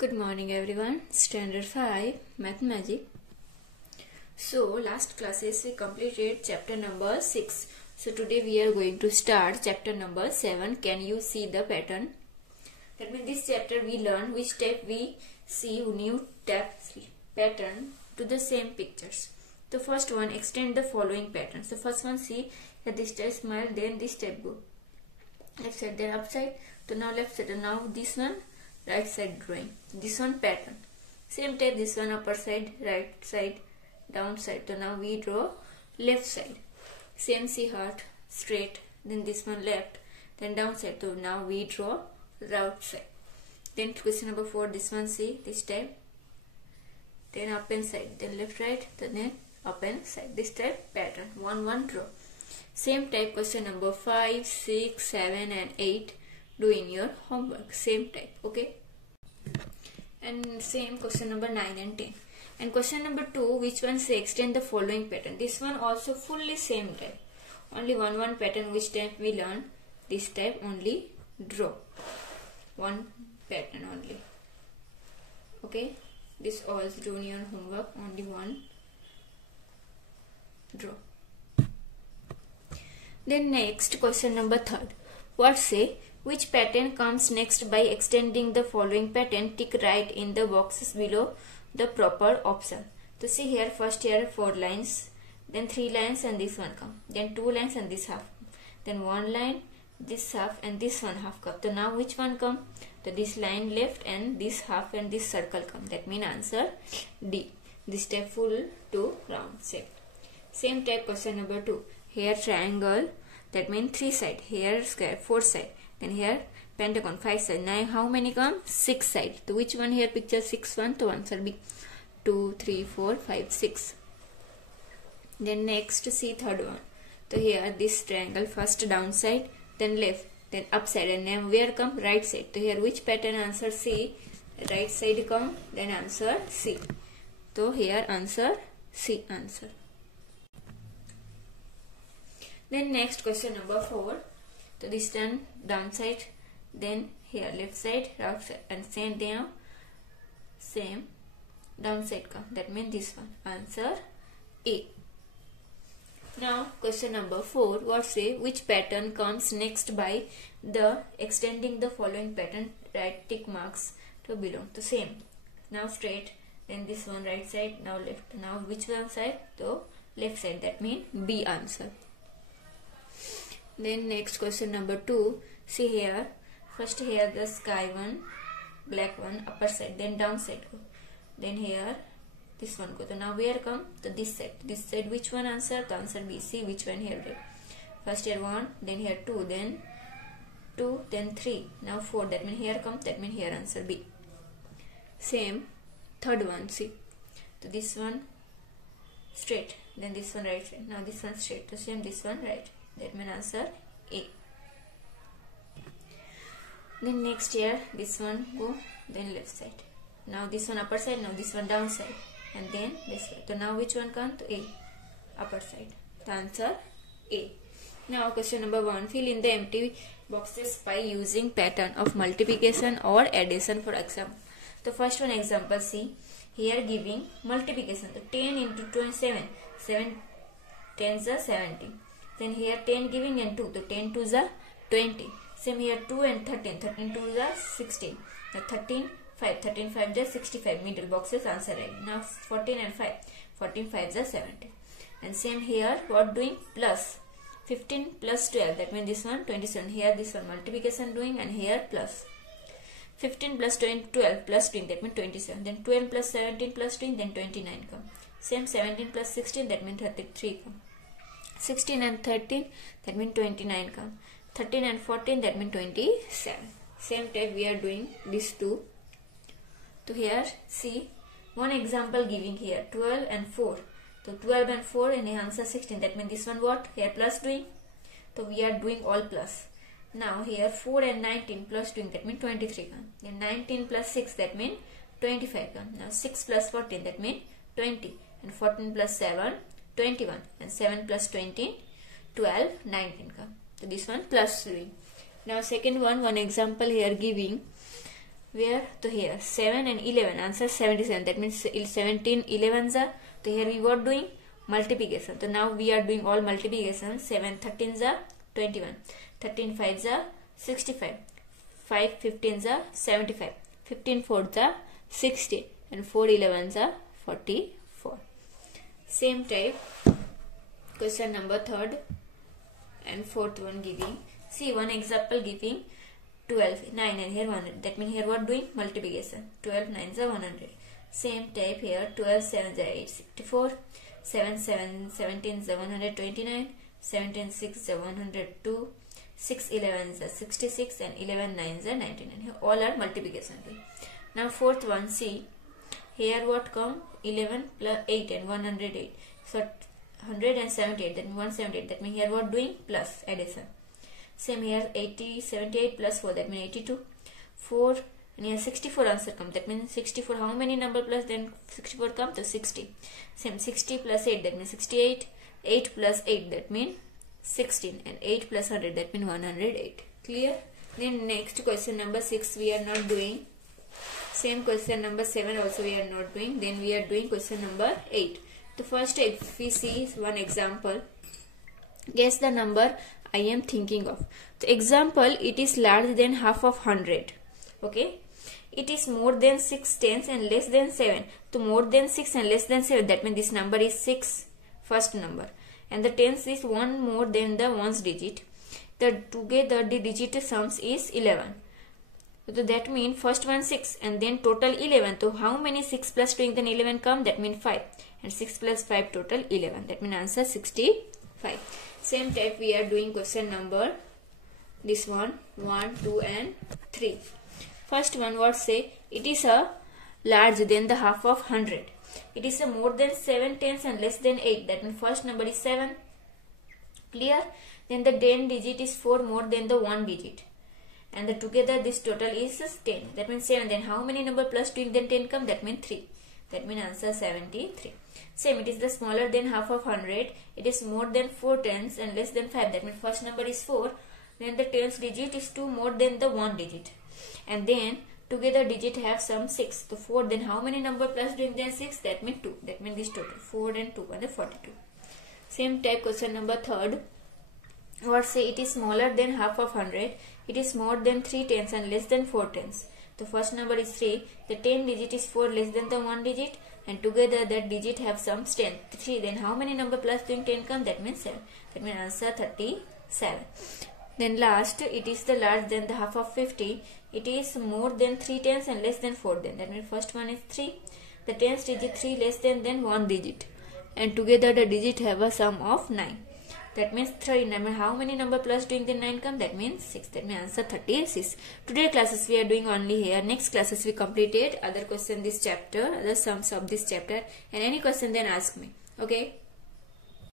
Good morning everyone. Standard 5 Math Magic. So last classes we completed chapter number 6. So today we are going to start chapter number 7. Can you see the pattern? That means this chapter we learn which step we see new pattern to the same pictures. The first one, extend the following patterns. The first one, see that this step smile, then this step go left side, then upside, so now left side, and now this one right side drawing, this one pattern, same type, this one upper side, right side, down side, so now we draw left side, same see heart straight, then this one left, then down side, so now we draw right side. Then question number 4, this one see this type, then up and side, then left right, then up and side, this type pattern, 1 draw. Same type question number 5, 6, 7 and 8 do in your homework, same type, okay? And same question number 9 and 10. And question number 2, which one say extend the following pattern? This one also fully same type, only one pattern. Which type we learn? This type only draw, one pattern only, okay? This all is do in your homework, only one draw. Then next question number 3. What say? Which pattern comes next by extending the following pattern? Tick right in the boxes below the proper option. So see here, first here 4 lines, then 3 lines and this one come, then 2 lines and this half, then 1 line, this half and this one half come. So now which one come? So this line left and this half and this circle come. That means answer D. This type full to round shape. Same type question number 2. Here triangle, that means 3 side. Here square, 4 side. Then here pentagon, 5 side. Now how many come? 6 side. So which one here picture 6 one? So answer B. 2, 3, 4, 5, 6. Then next see third one. So here this triangle, first down side, then left, then upside, and then where come? Right side. So here which pattern? Answer C. Right side come, then answer C. So here answer C answer. Then next question number 4. So this turn down side, then here left side, right side, and same down, same down side come. That means this one. Answer A. Now question number 4. What say? Which pattern comes next by the extending the following pattern? Right tick marks to below. So same. Now straight. Then this one right side. Now left. Now which one side? So left side. That means B answer. Then next question number 2. See here, first here the sky one, black one, upper side, then down side go. Then here this one go. So now where come? To this side. This side which one answer? The answer B. See which one here. First here 1, then here 2, then 2, then 3. Now 4. That means here come. That means here answer B. Same third one. See. So this one straight. Then this one right side. Now this one straight. So same this one right. That means answer A. Then next here this one go, then left side. Now this one upper side, now this one down side, and then this side. So now which one come? To A, upper side. The answer A. Now question number 1. Fill in the empty boxes by using pattern of multiplication or addition. For example, the first one example, see here giving multiplication. So 10 into 27, 7 10s are 70. Then here 10 giving and 2. So 10 2s are 20. Same here 2 and 13. 13 2s are 16. Now 13 5. 13 5 is 65. Middle boxes answer right. Now 14 and 5. 14 5s are 70. And same here what doing? Plus 15 plus 12. That means this one 27. Here this one multiplication doing and here plus. 15 plus 20, 12 plus 20. That means 27. Then 12 plus 17 plus 20. Then 29 come. Same 17 plus 16. That means 33 come. 16 and 13, that means 29 come. 13 and 14, that means 27. Same type we are doing these two. So here see one example giving here 12 and 4. So 12 and 4 and answer 16. That means this one what? Here plus doing. So we are doing all plus. Now here 4 and 19 plus doing, that means 23 come. Then 19 plus 6, that means 25 come. Now 6 plus 14, that means 20. And 14 plus 7, 21, and 7 plus 20, 12, 19 come. So this one plus doing. Now second one example here giving Where? So here 7 and 11, answer 77. That means 17 11s are. So here we were doing multiplication. So now we are doing all multiplication. 7 13s are 21, 13 5s are 65, 5 15s are 75, 15 4s are 60, and 4 11s are 44. Same type question number 3rd and 4th one giving. See one example giving 12 9 and here 100. That means here what doing multiplication. 12 9s are 100. Same type here 12 7s are 864, 7 7 17s are 129, 17 6 are 102, 6 11s are 66, and 11 9s are 99. Here all are multiplication. Now 4th one, see here what come 11 plus 8 and 108. So 178, that means 178. That means here what doing plus addition. Same here 80 78 plus 4, that means 82. 4 and here 64 answer come. That means 64, how many number plus then 64 come to 60. Same 60 plus 8, that means 68. 8 plus 8, that means 16, and 8 plus 100, that means 108. Clear? Then next question number 6 we are not doing. Same question number 7 also we are not doing. Then we are doing question number 8. The first, if we see one example, guess the number I am thinking of. The example, it is larger than half of 100. Okay, it is more than 6 tens and less than 7. So more than 6 and less than 7, that means this number is 6, first number, and the tens is 1 more than the ones digit. The together the digit sums is 11. So that means first one 6 and then total 11. So how many 6 plus 2 then 11 come? That means 5, and 6 plus 5 total 11. That means answer 65. Same type we are doing question number this one 1 2 and 3. First one what say? It is a larger than the half of 100. It is a more than 7 tens and less than 8. That means first number is 7. Clear? Then the 10 digit is 4 more than the 1 digit. And the together this total is 10. That means 7. Then how many number plus 2 then 10 come? That means 3. That means answer 73. Same, it is the smaller than half of 100. It is more than 4 tens and less than 5. That means first number is 4. Then the tens digit is 2 more than the 1 digit. And then together digit have some 6. So 4. Then how many number plus doing then 6? That means 2. That means this total 4 and 2 and the 42. Same type question number 3rd. What say? It is smaller than half of 100. It is more than 3 tens and less than 4 tens. The first number is 3. The 10 digit is 4 less than the 1 digit, and together that digit have some 10. 3. Then how many number plus doing 10 come? That means 7. That means answer 37. Then last, it is the larger than the half of 50. It is more than 3 tens and less than 4 tens. That means first one is 3. The tens digit 3 less than 1 digit, and together the digit have a sum of 9. That means 3 number. How many number plus doing the 9 come? That means 6. That means answer 36. Today classes we are doing only here. Next classes we completed other question this chapter, other sums of this chapter, and any question then ask me. Okay.